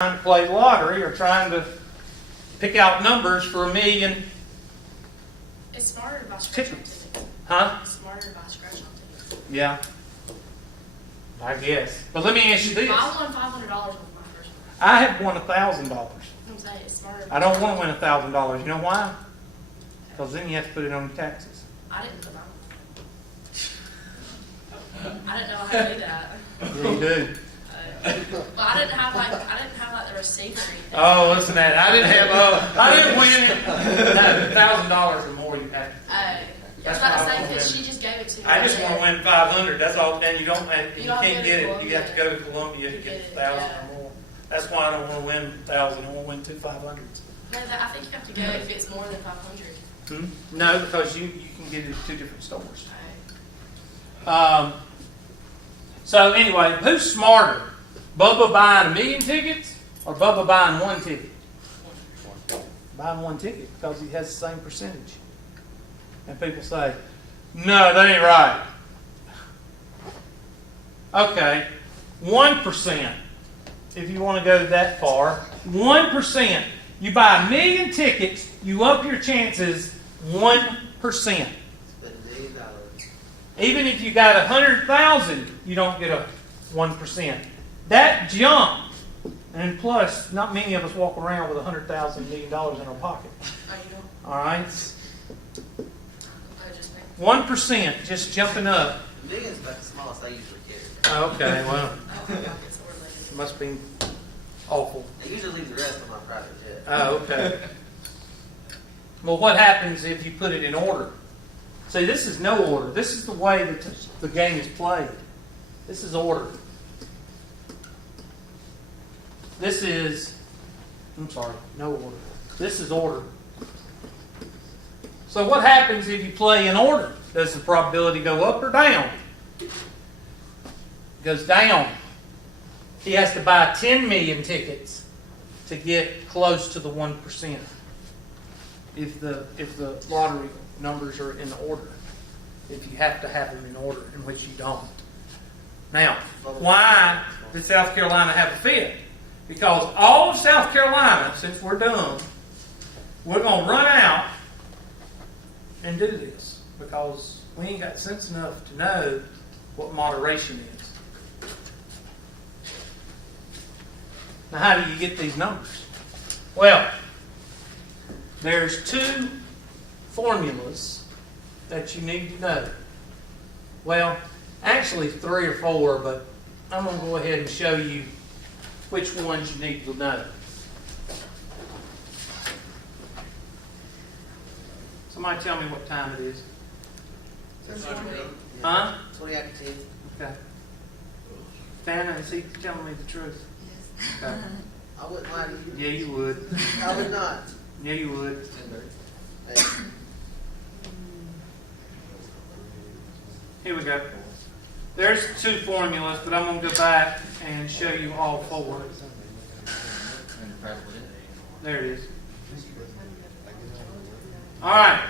trying to play lottery or trying to pick out numbers for $1 million. It's smarter to buy scratch-on Tickets. tickets. Huh? It's smarter to buy scratch-on tickets. Yeah. I guess. But let me ask you this. I won $500 with my first one. I have won $1,000. I'm saying it's smarter. I don't want to win $1,000. You know why? Because then you have to put it on your taxes. I didn't put mine. I didn't know how to do that. Yeah, you do. Well, I didn't have like the receipt or anything. Oh, listen to that. I didn't win it. No, $1,000 or more you have. I was That's about to what I say want because to she just gave it to me. I just want to win 500. That's all. And you don't have, you don't can't get it. You Columbia. have to go to Columbia to To get get it, 1,000 yeah. or more. That's why I don't want to win 1,000. I want to win 2 500s. No, I think you have to go if it's more than 500. No, because you can get it at 2 different stores. Right. So anyway, who's smarter? Bubba buying 1 million tickets or Bubba buying 1 ticket? Buying 1 ticket because he has the same percentage. And people say, no, that ain't right. Okay, 1%. If you want to go that far, 1%. You buy 1 million tickets, you up your chances 1%. Even if you got 100,000, you don't get a 1%. That jump, and plus, not many of us walk around with $100,000 $1 million in our pocket. Oh, you don't? All right, I just think. 1% just jumping up. Million's about the smallest I usually carry. Okay, well, I think it's related. it must be awful. I usually leave the rest on my private jet. Oh, okay. Well, what happens if you put it in order? See, this is no order. This is the way that the game is played. This is order. This is, no order. This is order. So what happens if you play in order? Does the probability go up or down? It goes down. He has to buy 10 million tickets to get close to the 1%. If the lottery numbers are in order. If you have to have them in order, in which you don't. Now, why did South Carolina have a fit? Because all of South Carolina, since we're done, we're going to run out and do this. Because we ain't got sense enough to know what moderation is. Now, how do you get these numbers? Well, there's 2 formulas that you need to know. Well, actually 3 or 4, but I'm going to go ahead and show you which ones you need to know. Somebody tell me what time it is. Huh? 20 after 10. Okay. Dana, is he telling me the truth? Yes. Okay. I wouldn't lie to you. Yeah, you would. I would not. Yeah, you would. Hey, Here we go. There's 2 formulas, but I'm going to go back and show you all 4. There it is. All right.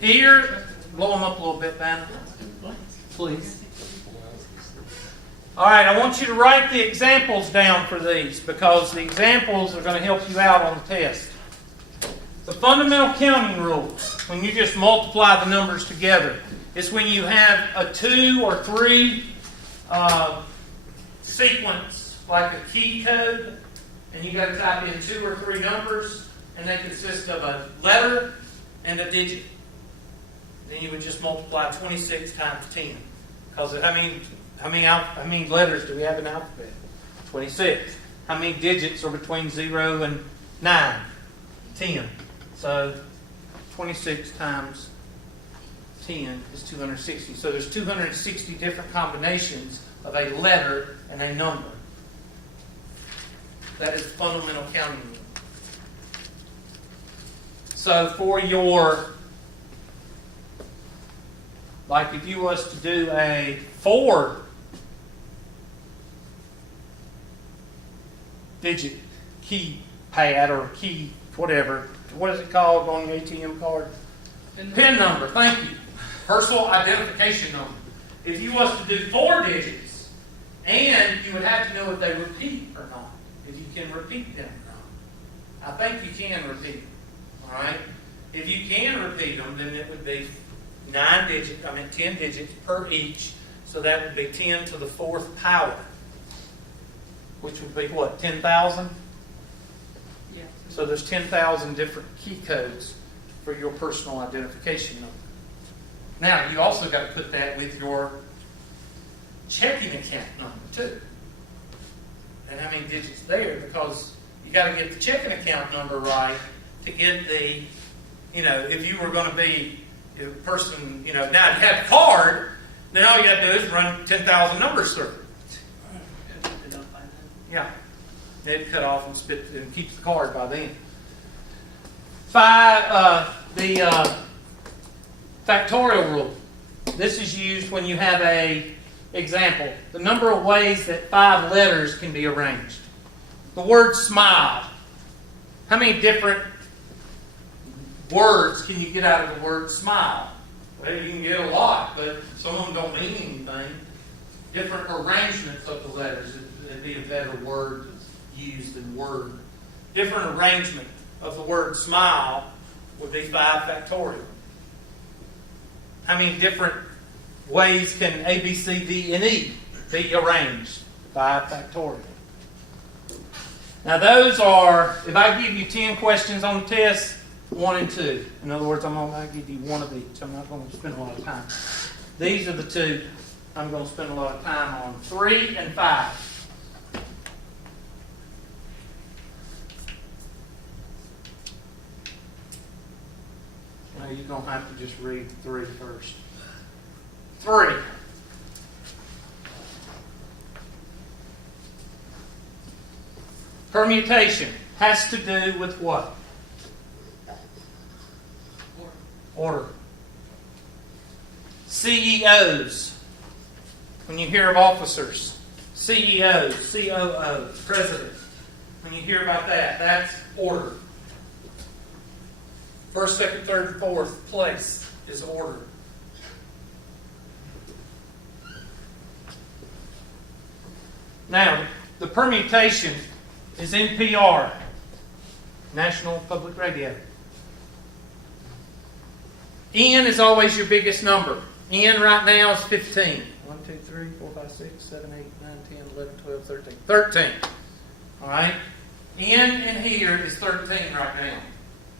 Here, blow them up a little bit, Vanna. Please. All right, I want you to write the examples down for these because the examples are going to help you out on the test. The fundamental counting rules, when you just multiply the numbers together, is when you have a 2 or 3 sequence, like a key code, and you got to type in 2 or 3 numbers, and they consist of a letter and a digit. Then you would just multiply 26 times 10. Because how many letters do we have in the alphabet? 26. How many digits are between 0 and 9? 10. So 26 times 10 is 260. So there's 260 different combinations of a letter and a number. That is fundamental counting rule. So for your, like if you was to do a 4-digit keypad or key, whatever, what is it called on your ATM card? PIN number, thank you. Personal identification number. If you was to do 4 digits, and you would have to know if they repeat or not. If if you can repeat them or not. I think you can repeat them, all right? If you can repeat them, then it would be 10 digits per each, so that would be 10 to the 4th power, which would be what, 10,000? Yeah. So there's 10,000 different key codes for your personal identification number. Now, you also got to put that with your checking account number, too. And how many digits there? Because you got to get the checking account number right to get the, if you were going to be a person, now if you have a card, then all you got to do is run 10,000 numbers through. Yeah. They'd cut off and spit and keeps the card by then. The factorial rule. This is used when you have a example. The number of ways that 5 letters can be arranged. The word smile. How many different words can you get out of the word smile? Well, you can get a lot, but some of them don't mean anything. Different arrangements of the letters. It'd be a better word used than word. Different arrangement of the word smile would be 5 factorial. How many different ways can A, B, C, D, and E be arranged? 5 factorial. Now those are, if I give you 10 questions on the test, 1 and 2. In other words, I'm going to give you one of each. I'm not going to spend a lot of time. These are the 2 I'm going to spend a lot of time on. 3 and 5. Now you're going to have to just read 3 first. 3. Permutation has to do with what? Order. CEOs. When you hear of officers. CEOs, COOs, presidents. When you hear about that, that's order. First, second, third, and fourth place is order. Now, the permutation is NPR, National Public Radio. N is always your biggest number. N right now is 15. 1, 2, 3, 4, 5, 6, 7, 8, 9, 10, 11, 12, 13. 13. All right? N in here is 13 right now.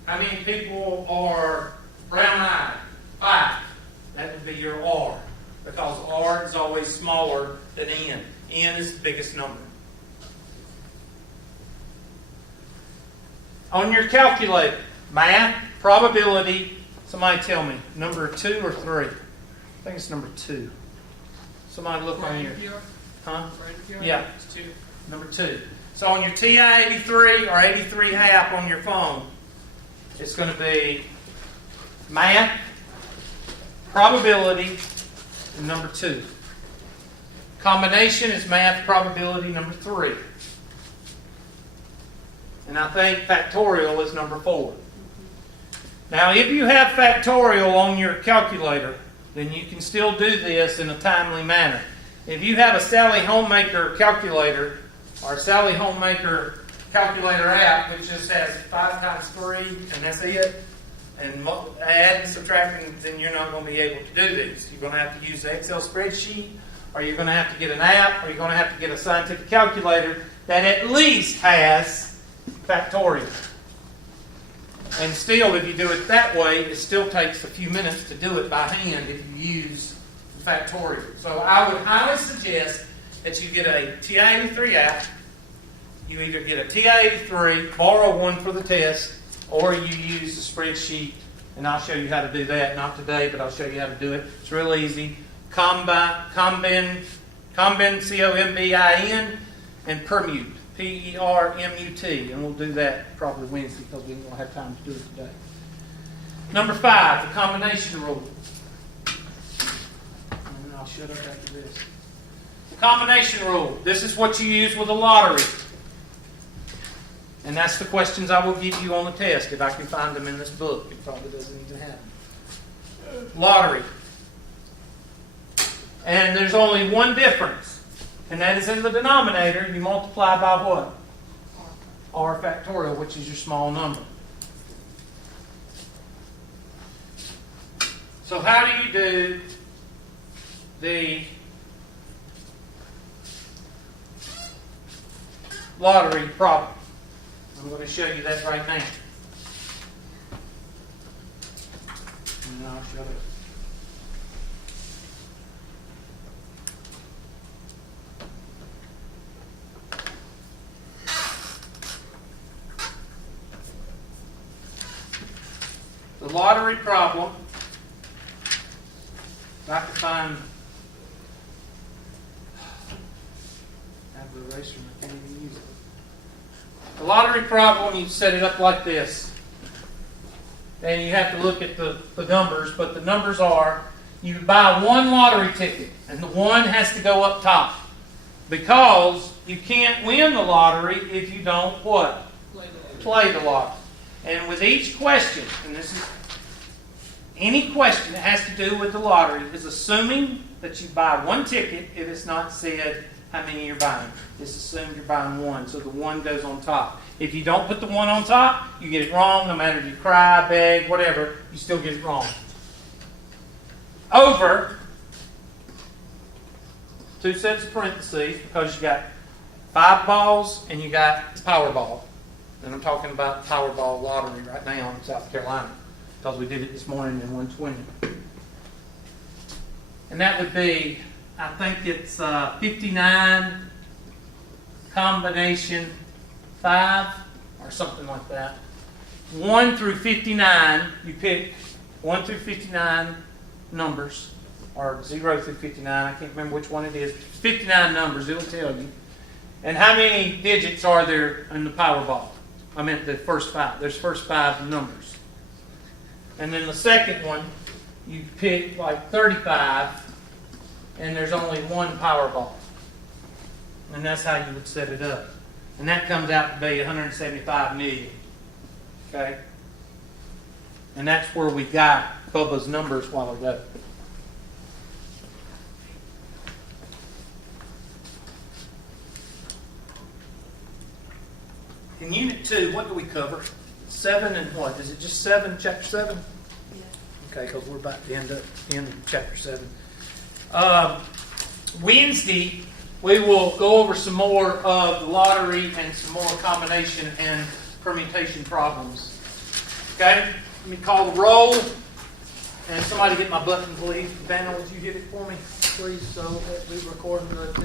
How many people are brown-eyed? 5. That would be your R. Because R is always smaller than N. N is the biggest number. On your calculator, math, probability, somebody tell me, number 2 or 3? I think it's number 2. Somebody look on your... Huh? Yeah. It's 2. Number 2. So on your TI-83 or 83 half on your phone, it's going to be math, probability, and number 2. Combination is math, probability, number 3. And I think factorial is number 4. Now, if you have factorial on your calculator, then you can still do this in a timely manner. If you have a Sally Homemaker calculator or Sally Homemaker calculator app, which just has 5 times 3, and that's it, and add and subtracting, then you're not going to be able to do this. You're going to have to use the Excel spreadsheet, or you're going to have to get an app, or you're going to have to get a scientific calculator that at least has factorial. And still, if you do it that way, it still takes a few minutes to do it by hand if you use factorial. So I would highly suggest that you get a TI-83 app. You either get a TI-83, borrow one for the test, or you use the spreadsheet, and I'll show you how to do that. Not today, but I'll show you how to do it. It's real easy. Combin, C-O-M-B-I-N, and permute, P-E-R-M-U-T. And we'll do that probably Wednesday because we don't have time to do it today. Number 5, the combination rule. And I'll shut up after this. The combination rule. This is what you use with a lottery. And that's the questions I will give you on the test if I can find them in this book. It probably doesn't even have them. Lottery. And there's only one difference. And that is in the denominator, you multiply by what? r factorial, which is your small number. So how do you do the lottery problem? I'm going to show you that right now. And I'll show it. The lottery problem, if I can find, I have the eraser, I can't even use it. The lottery problem, you set it up like this. And you have to look at the numbers, but the numbers are, you buy one lottery ticket, and the one has to go up top. Because you can't win the lottery if you don't what? Play the lottery. And with each question, and this is any question that has to do with the lottery, is assuming that you buy one ticket if it's not said how many you're buying. It's assumed you're buying one, so the one goes on top. If you don't put the one on top, you get it wrong, no matter if you cry, beg, whatever, you still get it wrong. Over two sets of parentheses, because you got 5 balls and you got Powerball. And I'm talking about Powerball lottery right now in South Carolina, because we did it this morning in 120. And that would be, I think it's 59 combination 5 or something like that. 1 through 59, you pick 1 through 59 numbers, or 0 through 59, I can't remember which one it is. 59 numbers, it'll tell you. And how many digits are there in the Powerball? I meant the first 5. There's first 5 numbers. And then the second one, you pick like 35, and there's only one Powerball. And that's how you would set it up. And that comes out to be 175 million. Okay? And that's where we got Bubba's numbers a while ago. In Unit 2, what do we cover? 7 and what? Is it just 7, Chapter 7? Yeah. Okay, because we're about to end up in Chapter 7. Wednesday, we will go over some more of the lottery and some more combination and permutation problems. Okay? Let me call the roll. And somebody get my button, please. Daniel, would you get it for me, please, so that we record the